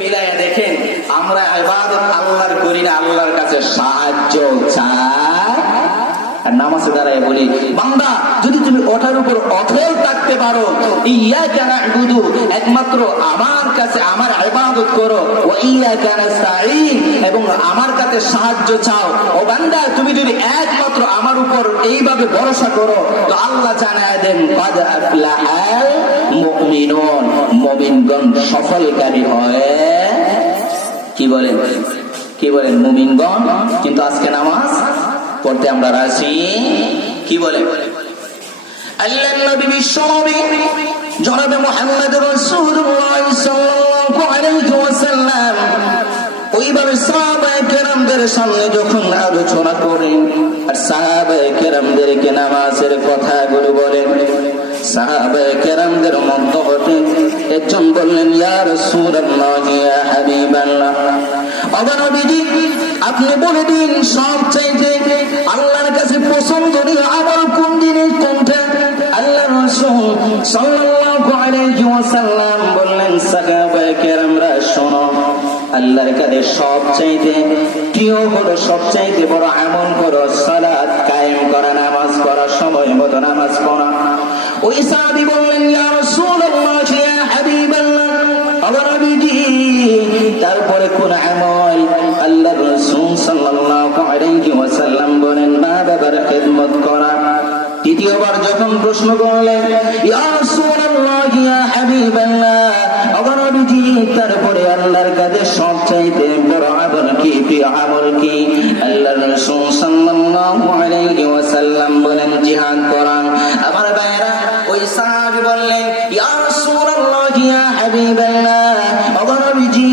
মিলাইয়া দেখেন, আমরা ইবাদত আল্লাহর করি না, আল্লাহর কাছে সাহায্য চাই। আর নামাজে দাঁড়ায় বলি, বান্দা যদি তুমি ওঠার উপর অটল থাকতে পারো, ইয়াকা না'বুদু, একমাত্র আমার কাছে আমার ইবাদত করো, ওয়া ইয়াকা নাস্তাঈন, এবং আমার কাছে সাহায্য চাও। ও বান্দা তুমি যদি একমাত্র আমার উপর এইভাবে ভরসা করো, তো আল্লাহ জানায় দেন ক্বাদ আফলাহাল মুমিনুন, মুমিনগণ সফলকারী হয়। কি বলেন মুমিনগণ। কিন্তু আজকে নামাজ পড়তে আমরা রাজি। কি বলে আল্লাহর নবী বিশ্বনবী জনাবে মুহাম্মদ রাসূলুল্লাহ সাল্লাল্লাহু আলাইহি ওয়াসাল্লাম ওইভাবে সাহাবায়ে কেরামদের সামনে যখন আলোচনা করেন আর সাহাবায়ে কেরামদেরকে নামাজের কথাগুলো বলেন, সাহাবায়ে কেরামদের মধ্য হতে একজন বললেন, ইয়া রাসূলুল্লাহ ইয়া হাবিবাল্লাহ, ওগো নবীজি আপনি বলে দিন সবচাইতে আল্লাহর কাছে পছন্দনীয় আমল কোন জিনিস, কোনটা? আল্লাহর রাসূল সাল্লাল্লাহু আলাইহি ওয়াসাল্লাম বললেন, সাহাবায়ে কেরামরা শোনো, আল্লাহর কাছে সবচাইতে প্রিয় হলো, সবচাইতে বড় আমল হলো সালাত কায়েম করা, নামাজ পড়া, সময় মতো নামাজ পড়া। ওই সাহাবী বললেন, ইয়া রাসূলুল্লাহ ইয়া হাবিবাল্লাহ, ওগো নবীজি তারপরে কোন আমল? আল্লাহর রাসূল সাল্লাল্লাহু আলাইহি ওয়াসাল্লাম বলেন, মা বাবার খিদমত করা। তৃতীয়বার যখন প্রশ্ন করলেন, ইয়া রাসূলুল্লাহ ইয়া হাবিবাল্লাহ, ওগো নবীজি তারপরে আল্লাহর কাছে সবচাইতে বড় আমল কি, প্রিয় আমল কি? আল্লাহর রাসূল সাল্লাল্লাহু আলাইহি ওয়াসাল্লাম বলেন, জিহাদ করা। আমার ভাইরা, ওই সাহাবী বললেন, ইয়া রাসূলুল্লাহ ইয়া হাবিবাল্লাহ, ওগো নবীজি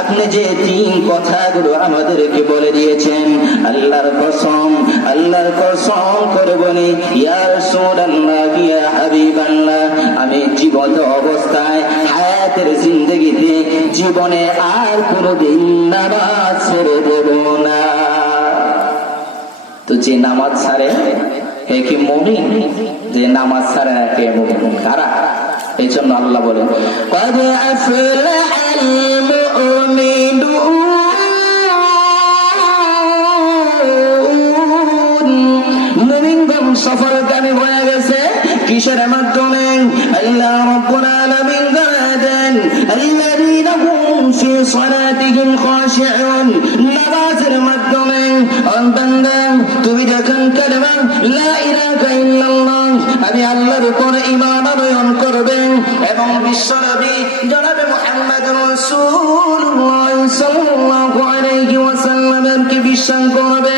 আপনি যে তিন কথাগুলো আমাদেরকে বলে দিয়েছেন, আল্লাহর কসম করে বলি, ইয়া রাসূলুল্লাহ ইয়া হাবিবাল্লাহ, আমি জীবন্ত অবস্থায় হায়াতের জিন্দেগিতে জীবনে আর কোনোদিন নামাজ ছেড়ে দেব না। তো যে নামাজ ছাড়ে হে কি মুমিন? যে নামাজ ছাড়ে না কে মুমিন? কারা? এই জন্য আল্লাহ বলেন, ক্বাদ আফলাহাল মুমিনুন, মুমিনগণ সফলকামী হয়ে গেছে। কিসের মাধ্যমে? আল্লাহ রাব্বুল আলামিন জানালেন, আল্লাযীনা হুম ফি সালাতিহিম খাশিউন, নামাজের মাধ্যমে। বান্দা তুমি যখন কালেমা লা ইলাহা ইল্লাল্লাহ, আমি আল্লাহর উপর ঈমান আনয়ন করবেন এবং বিশ্বনবী জনাবে মুহাম্মদ রাসূলুল্লাহ সাল্লাল্লাহু আলাইহি ওয়াসাল্লামকে বিশ্বাস করবে,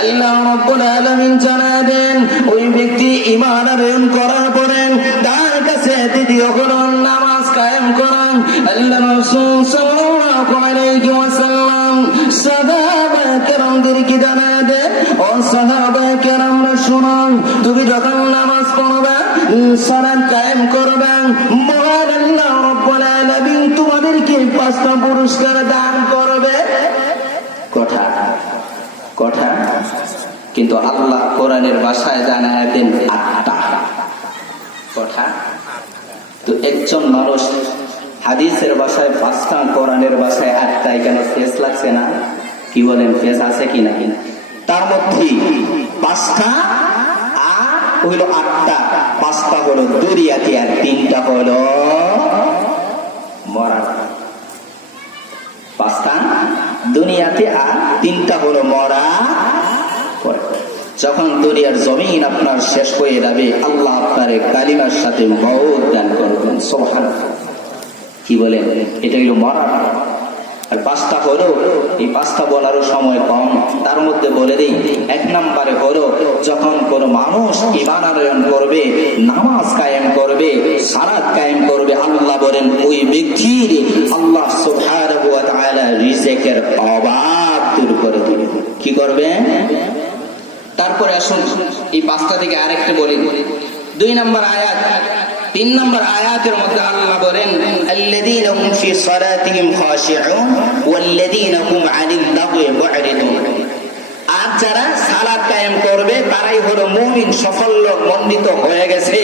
আল্লাহ রাব্বুল আলামিন জানাবেন ওই ব্যক্তি ঈমান আনয়ন করার পরে তার কাছে দ্বিতীয় হলো নামাজ কায়েম করেন। আল্লাহ রাসূল সাল্লাল্লাহু আলাইহি ওয়াসাল্লাম সাহাবায়ে কেরামদেরকে জানাবেন, ও সাহাবায়ে কেরামরা শুনুন, তুমি যখন নামাজ পড়বে, সালাত কায়েম করবে, মহান আল্লাহ রাব্বুল আলামিন তোমাদেরকে 5টা পুরস্কার দান করবে। কথা কিন্তু আল্লাহ কোরআনের ভাষায় জানায় দেন 8টা কথা। তো একজন মানুষ হাদিসের ভাষায় 5টা, কোরআনের ভাষায় 8টা, কেন ফেস লাগছে না? কি বলেন, ফেস আছে কি না? তার মধ্যে 5টা আর হইল 8টা। 5টা হলো দুনিয়াতে আর 3টা হলো মরা। 5টা দুনিয়াতে আর 3টা হলো মরা। যখন দুনিয়ার জমিন আপনার শেষ হয়ে যাবে, আল্লাহ আপনার কালিমার সাথে মওত দান করবেন। সুবহানাল্লাহ। কি বলেন? এটা হলো মরা। আর 5টা হলো, এই 5টা বলারও সময় কম, তার মধ্যে বলে দিই। 1 নম্বরে হলো যখন কোন মানুষ ঈমান আনয়ন করবে, নামাজ কায়েম করবে, সালাত কায়েম করবে, আল্লাহ বলেন ওই ব্যক্তির আল্লাহ সুবহানাহু ওয়া তাআলা রিজিকের অভাব দূর করে দিবেন। কি করবেন? তারপরে আসুন এই 5টা থেকে আরেকটা বলি। 2 নম্বর আয়াত, 3 নম্বর আয়াতের মধ্যে আল্লাহ বলেন, আল্লাযীনা হুম ফি সালাতিহিম খাশিউন ওয়াল্লাযীনা হুম আনিল লাগwi মু'রিদুন। আর যারা সালাত কায়েম করবে তারাই হলো মুমিন, সাফল্য মণ্ডিত হয়ে গেছে।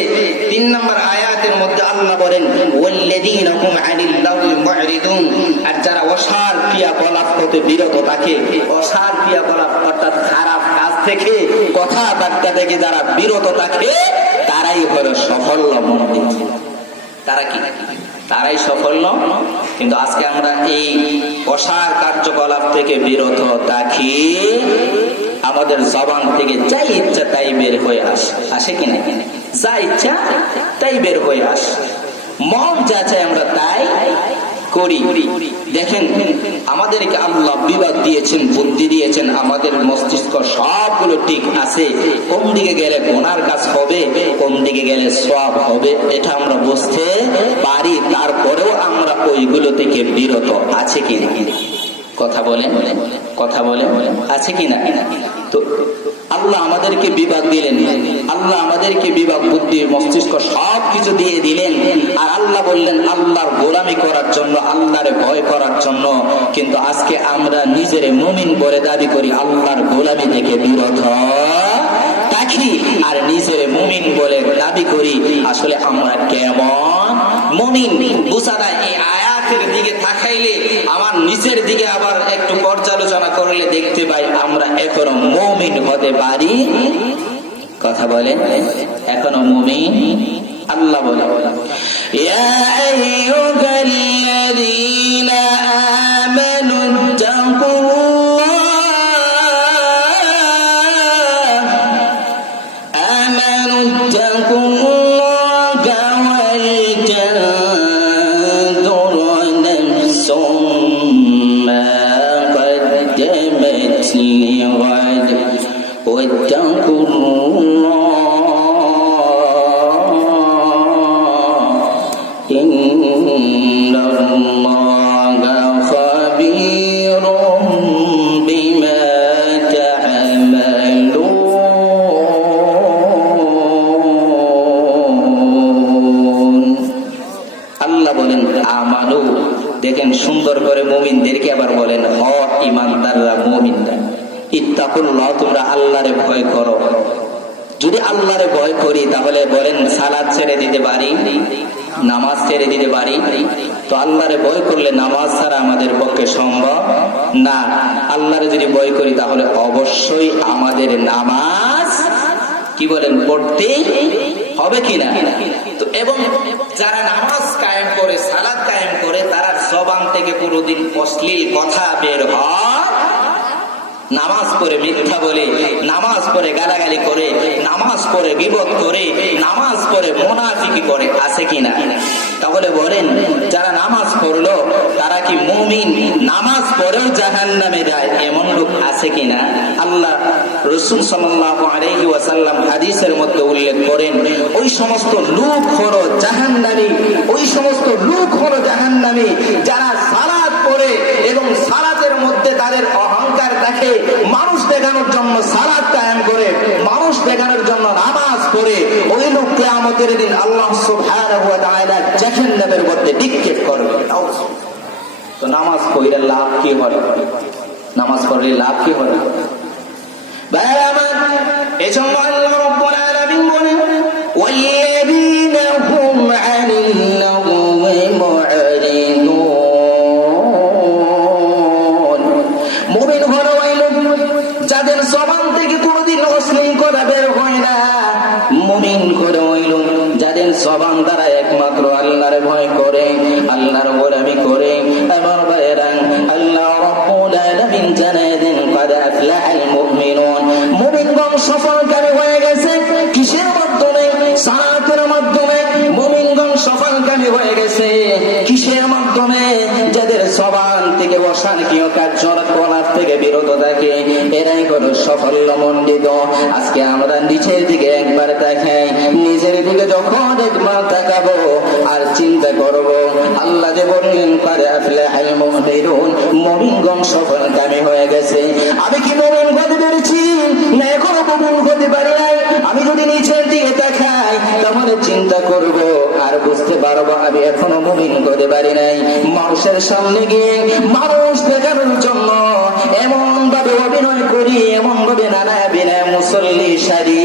3 নম্বর আয়াতের মধ্যে আল্লাহ বলেন, ওয়াল্লাযীনা হুম আনিল লাগwi মু'রিদুন। আর অসার ক্রিয়াকলাপ হতে বিরত থাকে, অসার ক্রিয়াকলাপ অর্থাৎ খারাপ কাজ থেকে, কথাবার্তা থেকে যারা বিরত থাকে তারাই হলো সাফল্য মন্ডলী। তারা কি? তারাই সাফল্য। কিন্তু আজকে আমরা এই অসার কার্যকলাপ থেকে বিরত থাকি, আমাদের জবান থেকে যাই ইচ্ছা তাই বের হয়ে আসে কিনা? যা ইচ্ছা তাই বের হয়ে আসে, মন যা চায় আমরা তাই করি। দেখেন, আমাদেরকে আল্লাহ বিবেক দিয়েছেন, বুদ্ধি দিয়েছেন, আমাদের মস্তিষ্ক সবগুলো ঠিক আছে। কোন দিকে গেলে গুনার কাজ হবে, কোন দিকে গেলে সওয়াব হবে, এটা আমরা বুঝতে পারি। তারপরেও আমরা ওইগুলো থেকে বিরত আছে কিনা? কথা বলেন, কথা বলেন, আছে কিনা? তো আল্লাহ আমাদেরকে বিবেক দিলেন, আল্লাহ আমাদেরকে বিবেক, বুদ্ধি, মস্তিষ্ক সবকিছু দিয়ে দিলেন। আর আল্লাহ বললেন আল্লাহর গোলামি করার জন্য, আল্লাহরে ভয় করার জন্য। কিন্তু আজকে আমরা নিজের মুমিন করে দাবি করি, আল্লাহর গোলামি থেকে বিরত থাকি, আর নিজের মুমিন বলে দাবি করি। আসলে আমরা কেমন মুমিন বুঝা যায়। এই আয়াতের দিকে তাকাইলে, আমার নিচের দিকে আবার একটু পর্যালোচনা করলে দেখতে পাই আমরা এখনো মুমিন হতে পারি। কথা বলেন, এখনো মুমিন। আল্লাহ বলে ইয়া আইয়ুহাল্লাযীনা আমানু দেখেন সুন্দর করে মুমিনদেরকে আবার বলেন হ ঈমানদাররা, মুমিনরা, ইত্তাকুল্লাহ, তোমরা আল্লাহরে ভয় করো। যদি আল্লাহরে ভয় করি তাহলে বলেন সালাত ছেড়ে দিতে পারি, নামাজ ছেড়ে দিতে পারি? তো আল্লাহরে ভয় করলে নামাজ ছাড়া আমাদের পক্ষে সম্ভব না। আল্লাহরে যদি ভয় করি তাহলে অবশ্যই আমাদের নামাজ কি বলেন পড়তে হবে কিনা? তো এবং যারা নামাজ কায়েম করে, সালাত কায়েম করে, তারা জবান থেকে কোনোদিন অশ্লীল কথা বের হয়, নামাজ পড়ে মিথ্যা বলে, নামাজ পড়ে গালাগালি করে, নামাজ পড়ে গীবত করে, নামাজ পড়ে মুনাফিকি করে, আছে কিনা? তাহলে বলেন যারা নামাজ পড়লো তারা কি মুমিন? নামাজ পড়েও জাহান্নামে যায়, এমন লোক আছে কিনা? আল্লাহ রাসূল সাল্লাল্লাহু আলাইহি ওয়াসাল্লাম হাদিসের মধ্যে উল্লেখ করেন, ওই সমস্ত লোক হলো জাহান্নামী, ওই সমস্ত লোক হলো জাহান্নামী যারা সালাত পড়ে এবং সালাতের মধ্যে তাদের অহংকার দেখে, মানুষ দেখানোর জন্য সালাত কায়েম করে, মানুষ দেখানোর জন্য নামাজ পড়ে। ওই লোক কিয়ামতের দিন আল্লাহ সুবহানাহু ওয়া তাআলা জাহান্নামের মধ্যে নিক্ষেপ করবে। তো নামাজ পড়লে লাভ কি হয়? নামাজ পড়লে লাভ কি হয়? ভাই আমার, এজন্য আল্লাহ রাব্বুল আলামিন বলেন ওয়াল্লাযীনা হুম আনিল লাগwi মু'রিদুন। মুমিন হলো ওই লোক যাদের জবান থেকে কোনোদিন অশ্লীল কথা বের হয় না। মুমিন হলো ওই লোক যাদের জবান দ্বারা একমাত্র আল্লাহর ভয় করে, আল্লাহর গোলামি করে। আমার ভাইয়েরা, আল্লাহ রাব্বুল আলামিন জানায় দেন قد أفلح المؤمنون। মুমিনগণ সফলকারী হয়ে গেছে কিসের মাধ্যমে? সালাতের মাধ্যমে। মুমিনগণ সফলকারী হয়ে গেছে কিসের মাধ্যমে? যাদের জবান থেকে অশান্তিও কার্যকলাপ থেকে বিরত থাকে, এরাই হলো সাফল্যমণ্ডিত। আজকে আমরা নিচের দিকে একবার দেখাই, নিজের দিকে যখন একবার তাকাবো আর চিন্তা করব, আল্লাহ যে বললেন قد أفلح المؤمنون, মুমিনগণ সফলকামী হয়ে গেছে। আমি কি মুমিন হতে পেরেছি না এখনো মুমিন হতে পারি নাই? আমি যদি নিচের দিকে তাকাই তাহলে চিন্তা করব আর বুঝতে পারবো আমি এখনো মুমিন হতে পারি নাই। মানুষের সামনে গিয়ে মানুষ দেখানোর জন্য এমন ভাবে অভিনয় করি, এমন ভাবে নানা বিনয় মুসল্লি সারি।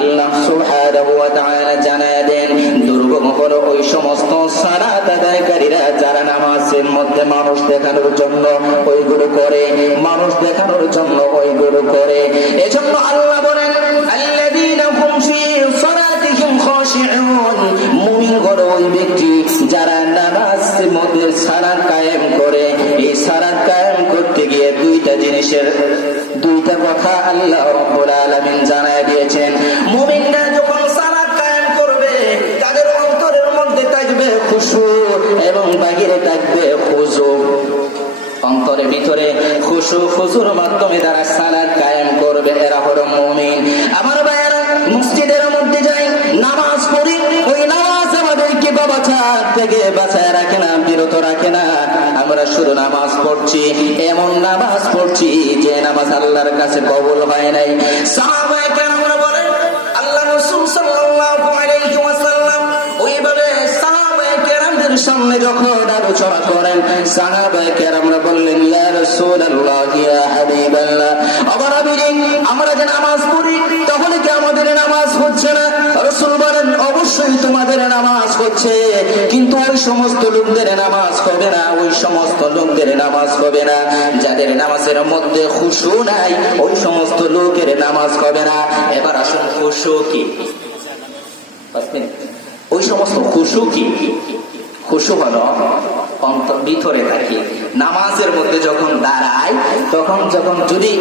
আল্লাহ সুবহানাহু ওয়া তাআলা জানায় দেন দুর্ভোগ হলো ওই সমস্ত সালাত আদায়কারীরা যারা নামাজের মধ্যে মধ্যে মানুষ দেখানোর জন্য ওইগুলো করে, মানুষ দেখানোর জন্য ওইগুলো করে। এজন্য আল্লাহ বলেন আল্লাযীনা হুম ফী সালাতিহিম খাশিউন, মুমিন হলো ওই ব্যক্তি যারা নামাজের মধ্যে সালাত কায়েম করে। এই সালাত কায়েম করতে গিয়ে দুইটা জিনিসের দুইটা কথা আল্লাহ রাব্বুল আলামিন জানায় দিয়েছেন। মুমিনরা যখন সালাত কায়েম করবে তাদের অন্তরের মধ্যে থাকবে খুশু এবং বাহিরে থাকবে খুজু। অন্তরে ভিতরে খুশু খুজুর মাধ্যমে তারা সালাত কায়েম করবে, এরা হলো মুমিন। আমার ভাইয়েরা, মসজিদের মধ্যে যাই, নামাজ পড়ি, ওই নামাজ আমাদেরকে বাঁচার থেকে বাঁচায় রাখে না, বিরত রাখে না। আমরা শুধু নামাজ পড়ছি, এমন নামাজ পড়ছি যে নামাজ আল্লাহর কাছে কবুল হয় নাই। সাহাবায়ে কেরামরা বলেন আল্লাহ রাসূল সাল্লাল্লাহু আলাইহি ওয়াসাল্লাম ওইভাবে সাহাবায়ে কেরামদের সামনে যখন আলোচনা করেন, সাহাবায়ে কেরামরা বললেন ইয়া রাসূলুল্লাহ, ইয়া হাবিবাল্লাহ, আবার আমরা যে নামাজ পড়ি তাহলে কি আমাদের নামাজ হচ্ছে না? রাসূল বলেন অবশ্যই তোমাদের নামাজ হচ্ছে, কিন্তু ওই সমস্ত লোকদের নামাজ হবে না, ওই সমস্ত লোকদের নামাজ হবে না যাদের নামাজের মধ্যে খুশু নাই, ওই সমস্ত লোকের নামাজ হবে না। এবার আসুন খুশু কি? ওই সমস্ত খুশু কি? খুশু হলো ভিতরে থাকি, নামাজের মধ্যে যখন দাঁড়ায় তখন যখন যদি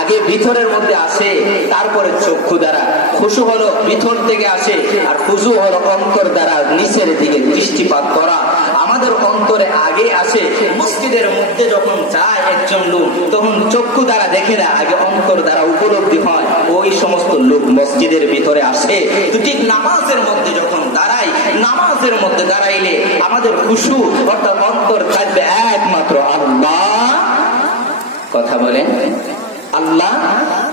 আগে ভিতরের মধ্যে আসে তারপরে চক্ষু দ্বারা, খুশু হলো ভিতর থেকে আসে, আর খুশু হলো অন্তর দ্বারা নিচের দিকে দৃষ্টিপাত করা। আমাদের অন্তরে আগে আসে, মসজিদের মধ্যে যখন যায় একজন লোক তখন চক্ষু দ্বারা দেখে না, আগে অন্তর দ্বারা উপলব্ধি হয়, ওই সমস্ত লোক মসজিদের ভিতরে আসে। তো ঠিক নামাজের মধ্যে যখন দাঁড়াই, নামাজের মধ্যে দাঁড়াইলে আমাদের খুশু অর্থাৎ অন্তর থাকবে একমাত্র আল্লাহ। কথা বলেন আল্লাহ,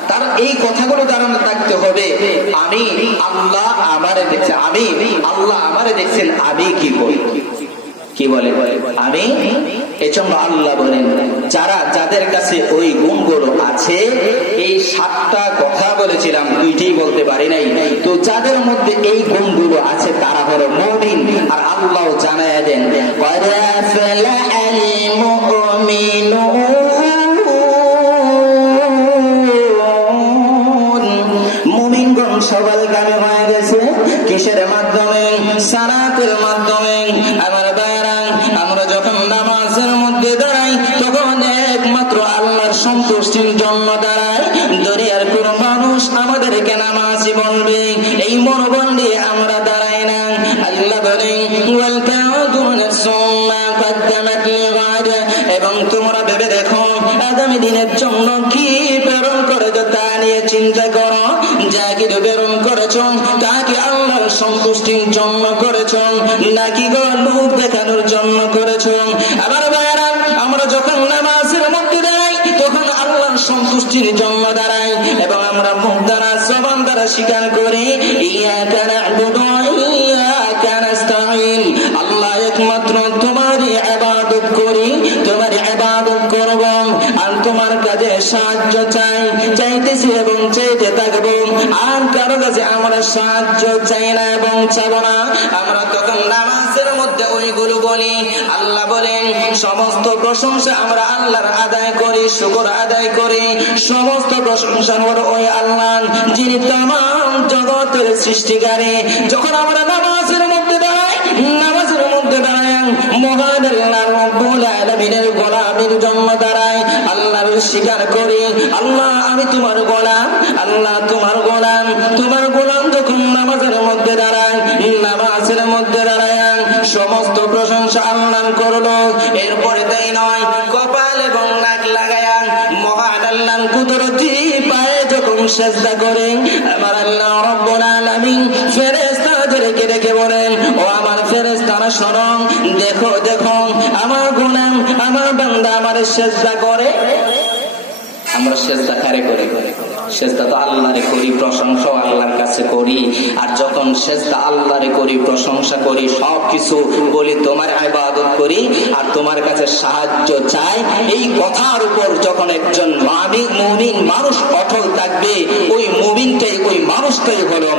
তার এই কথাগুলো দাঁড়ানো থাকতে হবে। আমি আল্লাহ আমারে দেখছেন, আমি আল্লাহ আমারে দেখছেন, আমি কি করি, কি বলে আমি। এজন্য আল্লাহ বলেন যারা যাদের কাছে ওই গুণগুলো আছে, এই 7টা কথা বলেছিলাম, 2টিই বলতে পারি নাই, তো যাদের মধ্যে এই গুণগুলো আছে তারা হলো মুমিন। আর আল্লাহ জানায় দেন ক্বাদ আফলাহাল মুমিনুন, মুমিনগণ সফলকামী হয়ে গেছে। কিসের মাধ্যমে? সালাতের মাধ্যমে। আমার ভাইরা, আমরা যখন নামাজের মধ্যে দাঁড়াই তখন একমাত্র আল্লাহর সন্তুষ্টির জন্য দাঁড়াই। দুনিয়ার কোন মানুষ আমাদেরকে নামাজি বলবে এই মনোবল নিয়ে আমরা দাঁড়াই না। আল্লাহ বলেন ওয়াল তা'উদুন সুম্মা কদ্দামাত লিগাদ, এবং তোমরা ভেবে দেখো আগামী দিনের জন্য কি প্রেরণ করেছো তা নিয়ে চিন্তা করো। যা কিছু প্রেরণ করেছো তা কি আল্লাহর সন্তুষ্টির জন্য করেছো নাকি লোক দেখানোর জন্য করেছো? আবার ভাইরা, আমরা যখন নামাজের মধ্যে দাঁড়াই তখন আল্লাহর সন্তুষ্টির জন্য দাঁড়াই এবং আমরা মুখ দ্বারা জবান দ্বারা স্বীকার করি ইয়াকা না'বুদু ওয়া ইয়াকা নাস্তাঈন, আল্লাহ একমাত্র তোমারই ইবাদত করি, তোমারই ইবাদত করব, আর তোমার কাছে সাহায্য চাইতেছি এবং চাইতে থাকবো, আর কারো কাছে আমরা সাহায্য চাই না এবং চাবো না। আমরা তখন নামাজের মধ্যে ওইগুলো বলি। আল্লাহ বলেন সমস্ত প্রশংসা আমরা আল্লাহর আদায় করি, শুকর আদায় করি। সমস্ত প্রশংসা হলো ওই আল্লাহ যিনি तमाम জগতের সৃষ্টিকারী। যখন আমরা নামাজের মধ্যে দাঁড়াই, নামাজের মধ্যে দাঁড়াই মহান আল্লাহ রব্বুল আলামিনের গোলামের জন্য দাঁড়াই, আল্লাহর স্বীকার করি আল্লাহ আমি তোমার গোলাম, আল্লাহ তোমার গোলাম। তোমার গোলাম যখন নামাজের মধ্যে দাঁড়ায়, নামাজের মধ্যে দাঁড়ায় সমস্ত প্রশংসা আল্লাহ করলো। এরপরে তাই নয়, কপাল এবং নাক লাগায়া মহান আল্লাহ কুদরতি পায়ে যখন সেজদা করে আমার আল্লাহ রব্বুল আলামিন ফেরেশতাদেরকে ডেকে বলেন ও আমার ফেরেশতারা শোনো, দেখো দেখো আমার গোলাম আমার বান্দা আমারে সেজদা করে। আমরা সেজদা কারে করি? সেজদা তো আল্লাহরে করি, প্রশংসা আল্লাহর কাছে করি। আর যখন সেজদা আল্লাহরে করি, প্রশংসা করি, সবকিছু বলি তোমার ইবাদত করি আর তোমার কাছে সাহায্য চাই, এই কথার উপর যখন একজন মুমিন মানুষ অটল থাকবে, ওই মুমিনটাই ওই মানুষটাই হলো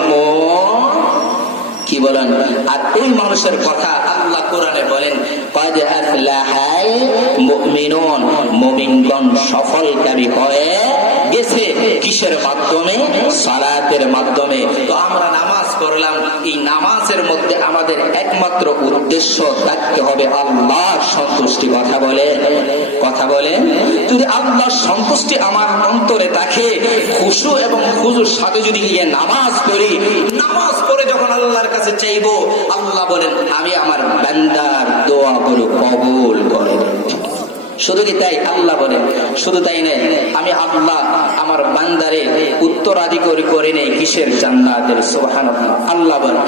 কি বলেন? আর ওই মানুষের কথা আল্লাহ কোরআনে বলেন, ক্বাদ আফলাহাল মুমিনুন, মুমিনগণ সফলকারী হয়ে গেছে। কিসের মাধ্যমে? সালাতের মাধ্যমে। তো আমরা নামাজ পড়লাম, এই নামাজের মধ্যে আমাদের একমাত্র উদ্দেশ্য থাকতে হবে আল্লাহর সন্তুষ্টি। কথা বলে যদি আল্লাহর সন্তুষ্টি আমার অন্তরে থাকে, খুশু এবং খুজুর সাথে যদি গিয়ে নামাজ পড়ি, নামাজ পড়ে যখন আল্লাহর কাছে চাইবো, আল্লাহ বলেন আমি আমার বান্দার দোয়া গুলো কবুল করে। শুধু কি তাই? আল্লাহ বলেন শুধু তাই নয়, আমি আল্লাহ আমার বান্দারে উত্তরাধিকারী করে নেই কিসের? জান্নাতের। সুবহানাল্লাহ। আল্লাহ বলেন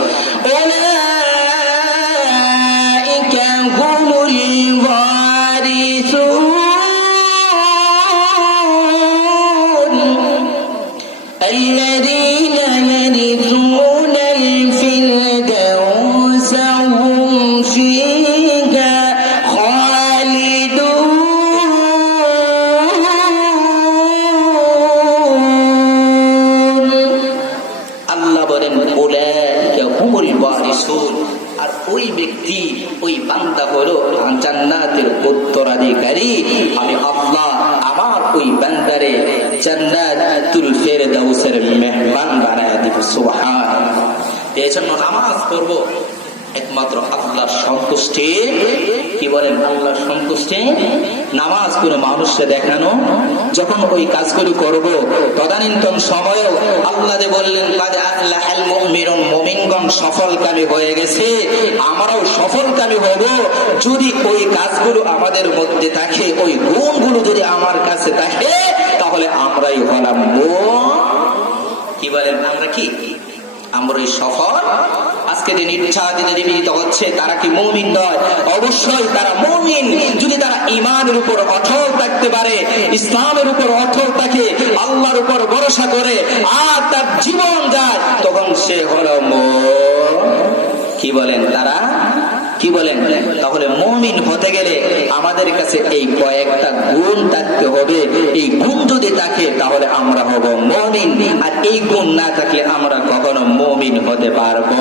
উলাইকা হুমুল ওয়ারিসুন الذين يرثون الفردوس هم فيها خالدون আল্লাহ বলেন উলাইকা হুমুল ওয়ারিসুন, আর ওই ব্যক্তি ওই বান্দা হলো জান্নাতের উত্তরাধিকারী। আমি আল্লাহ আমার ওই বান্দারে জান্নাতুল ফেরদাউসের মেহমান বানায় দিব। সুবহানাল্লাহ। এজন্য নামাজ পড়ব একমাত্র আল্লাহর সন্তুষ্টি। কি বলেন? আল্লাহর সন্তুষ্টি। নামাজ করে মানুষকে দেখানো, যখন ওই কাজগুলো করব তদানীন্তন সময়েও আল্লাহ বললেন ক্বাদ আফলাহাল মুমিনুন, মুমিনগণ সফলকামী হয়ে গেছে। আমরাও সফলকামী হব যদি ওই কাজগুলো আমাদের মধ্যে থাকে, ওই গুণগুলো যদি আমার কাছে থাকে, তাহলে আমরাই হলাম। কি বলেন? আমরা কি? আমরা সফল। আজকে যে নির্যাতিত নিপীড়িত হচ্ছে তারা কি মুমিন নয়? অবশ্যই তারা মুমিন। যদি তারা ঈমানের উপর অটল থাকতে পারে, ইসলামের উপর অটল থাকে, আল্লাহর উপর ভরসা করে, আর তার জীবন যায়, তখন সে হলো কি বলেন? তারা কি বলেন? তাহলে মুমিন হতে গেলে আমাদের কাছে এই কয়েকটা গুণ থাকতে হবে। এই গুণ যদি থাকে তাহলে আমরা হব মুমিন, আর এই গুণ না থাকলে আমরা কখনো মুমিন হতে পারবো।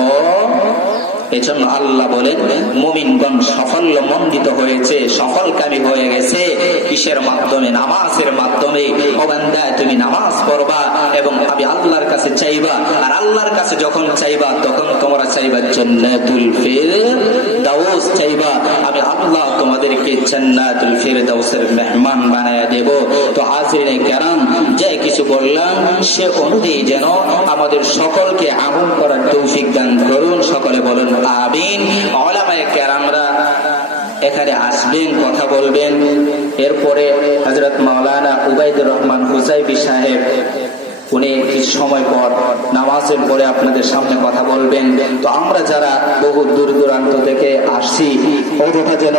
এজন্য আল্লাহ বলেন মুমিনগণ সাফল্য মণ্ডিত হয়েছে, সফলকামী হয়ে গেছে। কিসের মাধ্যমে? নামাজের মাধ্যমে। ও বান্দা, তুমি নামাজ পড়বা এবং আমি আল্লাহর কাছে চাইবা, আর আল্লাহর কাছে যখন চাইবা তখন তোমরা চাইবা জান্নাতুল ফিরদাউস চাইবা। আমি আল্লাহ তোমাদেরকে জান্নাতুল ফিরদাউসের মেহমান বানায়া দেব। তো হাজিরিনে কেরাম, যে কিছু বললাম সে অনুযায়ী যেন আমাদের সকলকে আমল করার তৌফিক দান করুন। সকলে বলেন আমিন। উলামায়ে কেরামরা এখানে আসবেন, কথা বলবেন। এরপরে হযরত মাওলানা উবাইদুর রহমান হুসাইবি সাহেব উনি কিছু সময় পর নামাজের পরে আপনাদের সামনে কথা বলবেন। তো আমরা যারা বহু দূর দূরান্ত থেকে আসছি, অযথা যেন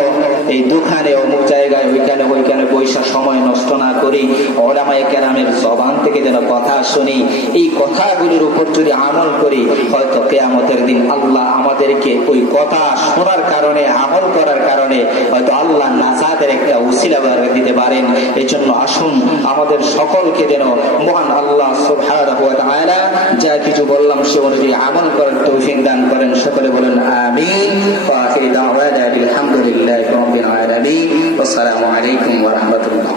এই দোকানে অমুক জায়গায় ওইখানে বৈশা সময় নষ্ট না করি, উলামায়ে কেরামের জবান থেকে যেন কথা শুনি। এই কথাগুলির উপর যদি আমল করি, হয়তো কিয়ামতের দিন আল্লাহ আমাদেরকে ওই কথা শোনার কারণে, আমল করার কারণে হয়তো আল্লাহ নাজাতের একটা উসিলা দিতে পারেন। এই জন্য আসুন আমাদের সকলকে যেন মহান আল্লাহ সুবহানাহু ওয়া তাআলা যা কিছু বললাম সে অনুযায়ী আমল করার তৌফিক দান করেন। সকলে বলেন আমিন। ওয়া আখিরু দাওয়ানা আলহামদুলিল্লাহি রাব্বিল আলামিন। আসসালামু আলাইকুম ওয়া রাহমাতুল্লাহ।